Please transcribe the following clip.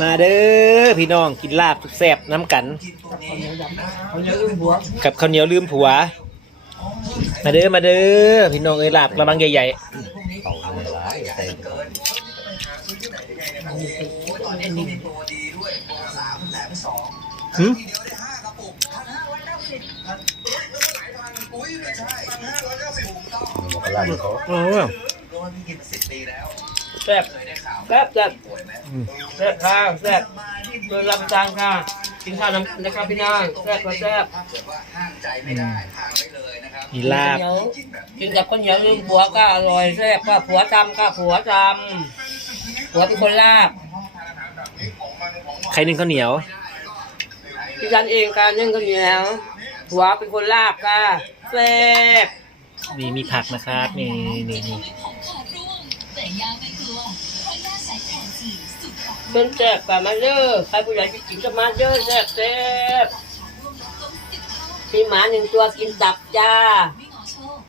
มาเด้อพี่น้องกินลาบแซ่บน้ำกันเขาเยอะอึ้งหัวกับข้าวเหนียวลืมผัว มาเด้อมาเด้อพี่น้องเอ้ยลาบกระบังใหญ่ๆหืมร้านเขาโอ้ แซ่บแซ่บแซ่บแซ่บข้าวแซ่บเดินรับประทานค่ะกินข้าวน้ำนะครับพี่น้องแซ่บก็แซ่บมีลาบเหนียวกินกับข้าวเหนียวลืมผัวก็อร่อยแซ่บก็ผัวทำก็ผัวทำผัวเป็นคนลาบใครนึ่งข้าวเหนียวพี่จันเองการนึ่งข้าวเหนียวผัวเป็นคนลาบก็แซ่บนี่มีผักนะครับนี่นี่นี่ เป็นแซ่บกับมาเด้อใครผู้ใหญ่ที่กินก็มาเด้อแซ่บแซ่บมีหมาหนึ่งตัวกินตับจ้า